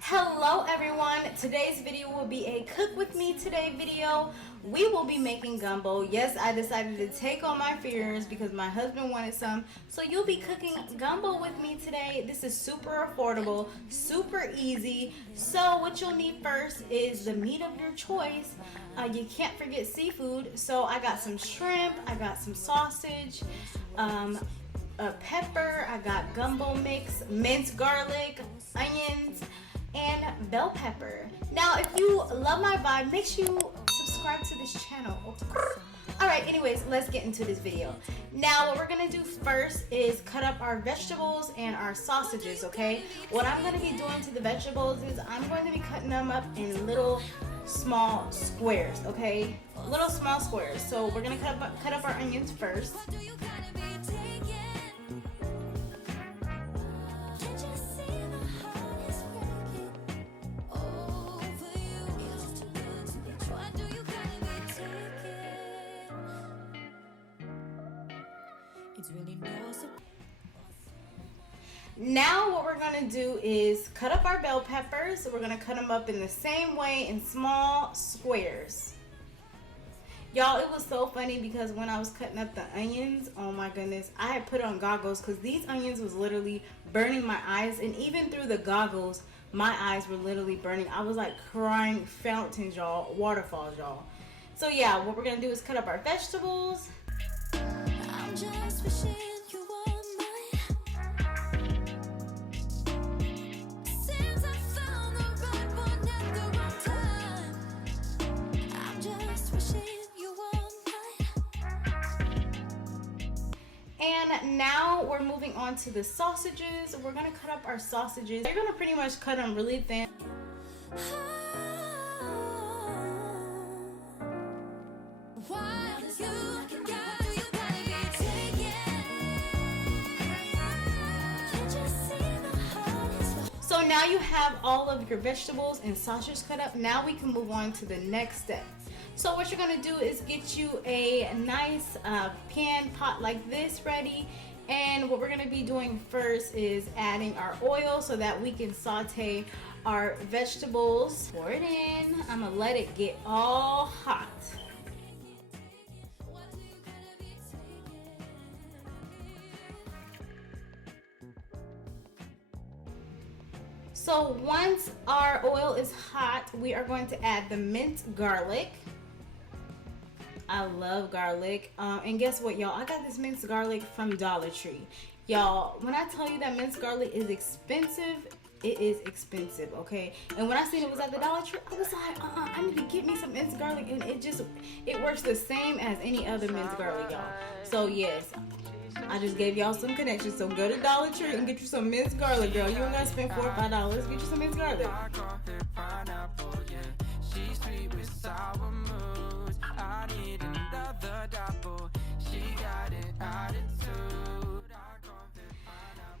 Hello everyone, today's video will be a cook with me today video. We will be making gumbo. Yes, I decided to take on my fears because my husband wanted some. So you'll be cooking gumbo with me today. This is super affordable, super easy. So what you'll need first is the meat of your choice. You can't forget seafood. So I got some shrimp, I got some sausage, a pepper, I got gumbo mix, minced garlic, onions, and bell pepper. Now if you love my vibe, make sure you subscribe to this channel. Alright, anyways, let's get into this video. Now what we're gonna do first is cut up our vegetables and our sausages, okay? What I'm gonna be doing to the vegetables is I'm going to be cutting them up in little small squares, okay? Little small squares. So we're gonna cut up our onions first. Now what we're gonna do is cut up our bell peppers. So we're gonna cut them up in the same way in small squares. Y'all, it was so funny because when I was cutting up the onions, oh my goodness, I had put on goggles because these onions was literally burning my eyes, and even through the goggles my eyes were literally burning. I was like crying fountains, y'all, waterfalls, y'all. So yeah, what we're gonna do is cut up our vegetables. I'm just wishing you were mine. Since I found the right one at the wrong time. I'm just wishing you were mine. And now we're moving on to the sausages. We're gonna cut up our sausages. You're gonna pretty much cut them really thin. So now you have all of your vegetables and sausage cut up. Now we can move on to the next step. So what you're gonna do is get you a nice pan pot like this ready. And what we're gonna be doing first is adding our oil so that we can saute our vegetables. Pour it in. I'm gonna let it get all hot. So once our oil is hot, we are going to add the minced garlic. I love garlic. And guess what, y'all? I got this minced garlic from Dollar Tree. Y'all, when I tell you that minced garlic is expensive, it is expensive, okay? And when I seen it was at the Dollar Tree, I was like, I need to get me some minced garlic. And it works the same as any other minced garlic, y'all. So yes, I just gave y'all some connections. So go to Dollar Tree and get you some minced garlic, girl. You don't gotta spend $4 or $5. Get you some minced garlic.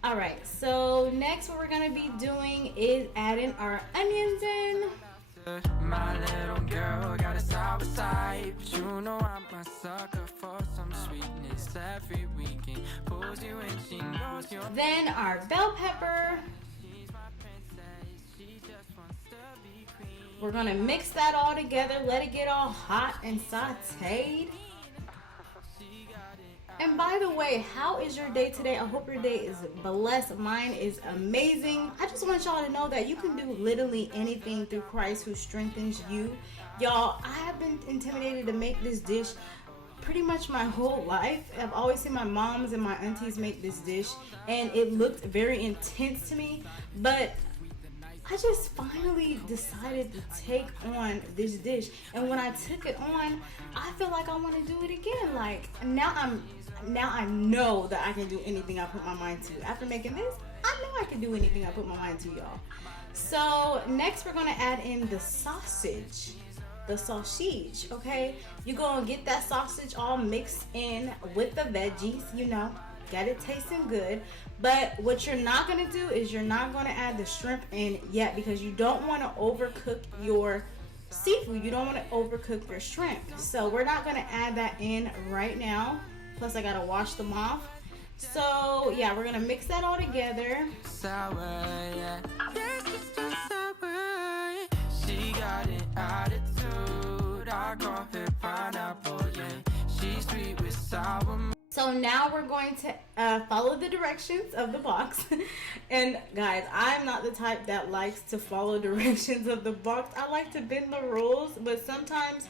Alright, so next what we're gonna be doing is adding our onions in. My little girl got a sour side, but you know I'm a sucker for some sweetness every weekend. Pulls you and she knows you. Then our bell pepper. We're gonna mix that all together, let it get all hot and sauteed. And by the way, how is your day today? I hope your day is blessed. Mine is amazing. I just want y'all to know that you can do literally anything through Christ who strengthens you. Y'all, I have been intimidated to make this dish pretty much my whole life. I've always seen my moms and my aunties make this dish, and it looked very intense to me. But I just finally decided to take on this dish, and when I took it on, I feel like I want to do it again. Like now I know that I can do anything I put my mind to. After making this, I know I can do anything I put my mind to, y'all. So next we're gonna add in the sausage. The sausage, okay? You're gonna get that sausage all mixed in with the veggies, you know. Got it tasting good. But what you're not gonna do is you're not gonna add the shrimp in yet because you don't wanna overcook your seafood. You don't wanna overcook your shrimp. So we're not gonna add that in right now. Plus I gotta wash them off. So yeah, we're gonna mix that all together. Sour, yeah. So now we're going to follow the directions of the box. And guys, I'm not the type that likes to follow directions of the box. I like to bend the rules, but sometimes,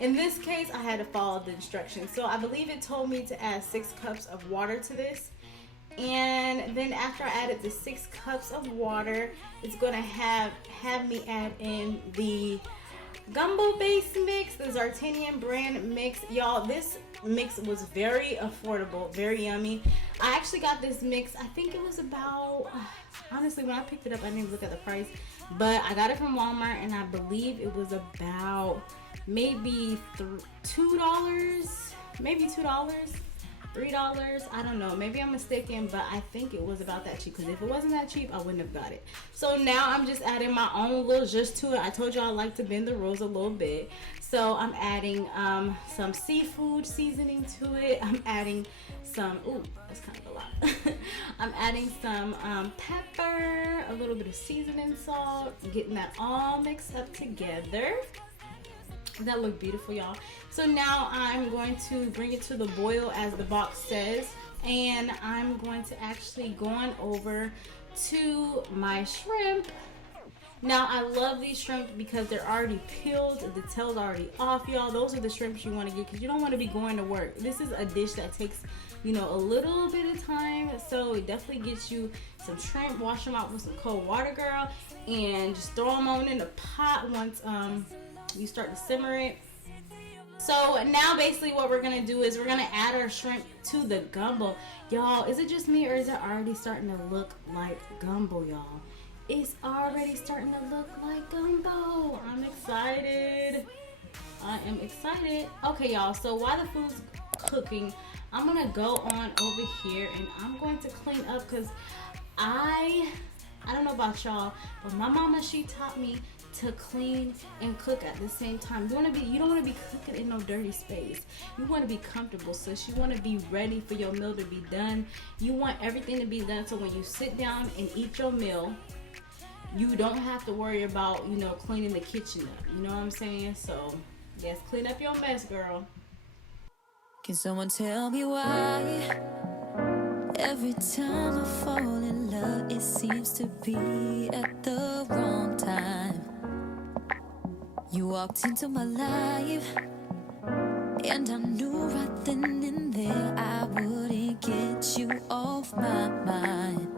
in this case, I had to follow the instructions. So I believe it told me to add 6 cups of water to this. And then after I added the 6 cups of water, it's going to have me add in the Gumbo base mix, the Zartanian brand mix. Y'all, this mix was very affordable, very yummy. I actually got this mix, I think it was about, honestly, when I picked it up, I didn't even look at the price, but I got it from Walmart, and I believe it was about maybe $2, maybe $2. $3, I don't know, maybe I'm mistaken, but I think it was about that cheap, because if it wasn't that cheap, I wouldn't have got it. So now I'm just adding my own little zhuzh to it. I told y'all I like to bend the rules a little bit, so I'm adding some seafood seasoning to it. I'm adding some, ooh, that's kind of a lot. I'm adding some pepper, a little bit of seasoning salt, getting that all mixed up together. That looked beautiful, y'all. So now I'm going to bring it to the boil as the box says, and I'm going to actually go on over to my shrimp. Now I love these shrimp because they're already peeled, the tail's already off, y'all. Those are the shrimps you want to get because you don't want to be going to work. This is a dish that takes, you know, a little bit of time, so it definitely gets you some shrimp. Wash them out with some cold water, girl, and just throw them on in the pot once you start to simmer it. So now basically what we're gonna do is we're gonna add our shrimp to the gumbo. Y'all, is it just me or is it already starting to look like gumbo, y'all? It's already starting to look like gumbo. I'm excited. I am excited. Okay, y'all, so while the food's cooking, I'm gonna go on over here and I'm going to clean up because I don't know about y'all, but my mama, she taught me to clean and cook at the same time. You don't want to be cooking in no dirty space. You want to be comfortable, sis. You want to be ready for your meal to be done. You want everything to be done so when you sit down and eat your meal, you don't have to worry about, you know, cleaning the kitchen up. You know what I'm saying? So yes, clean up your mess, girl. Can someone tell me why every time I fall in love it seems to be at the wrong time? You walked into my life, and I knew right then and there I wouldn't get you off my mind.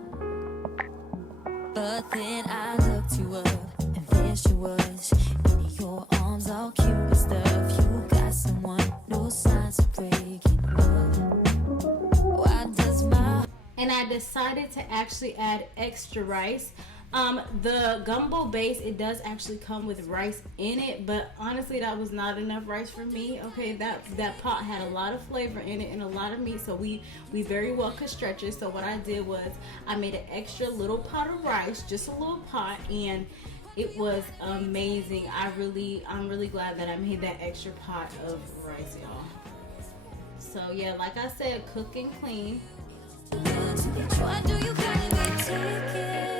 But then I looked you up, and there she was, in your arms all cute and stuff. You got someone, no signs of breaking up. Why does my... And I decided to actually add extra rice. The gumbo base, it does actually come with rice in it, but honestly that was not enough rice for me. Okay, that pot had a lot of flavor in it and a lot of meat, so we very well could stretch it. So what I did was I made an extra little pot of rice, just a little pot, and it was amazing. I'm really glad that I made that extra pot of rice, y'all. So yeah, like I said, cook and clean. Why do you gotta be taken?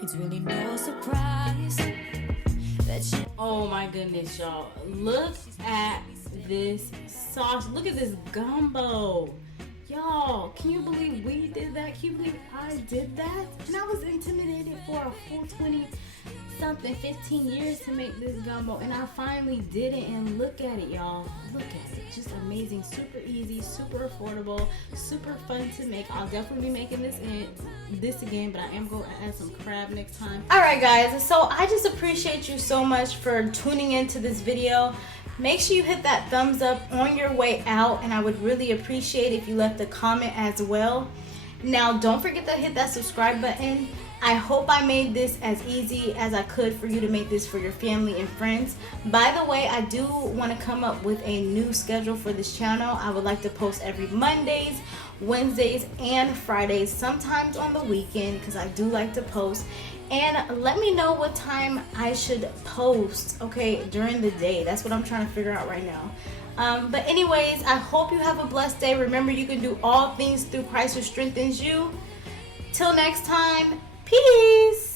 It's really no surprise that you... Oh my goodness, y'all. Look at this sauce. Look at this gumbo. Y'all, can you believe we did that? Can you believe I did that? And I was intimidated for a full 15 years to make this gumbo, and I finally did it. And look at it, y'all. Look at it. Just amazing. Super easy, super affordable, super fun to make. I'll definitely be making this again, but I am going to add some crab next time. Alright guys, so I just appreciate you so much for tuning into this video. Make sure you hit that thumbs up on your way out, and I would really appreciate if you left a comment as well. Now don't forget to hit that subscribe button. I hope I made this as easy as I could for you to make this for your family and friends. By the way, I do want to come up with a new schedule for this channel. I would like to post every Mondays, Wednesdays, and Fridays, sometimes on the weekend, because I do like to post. And let me know what time I should post, okay, during the day. That's what I'm trying to figure out right now. But anyways, I hope you have a blessed day. Remember, you can do all things through Christ who strengthens you. Till next time, peace.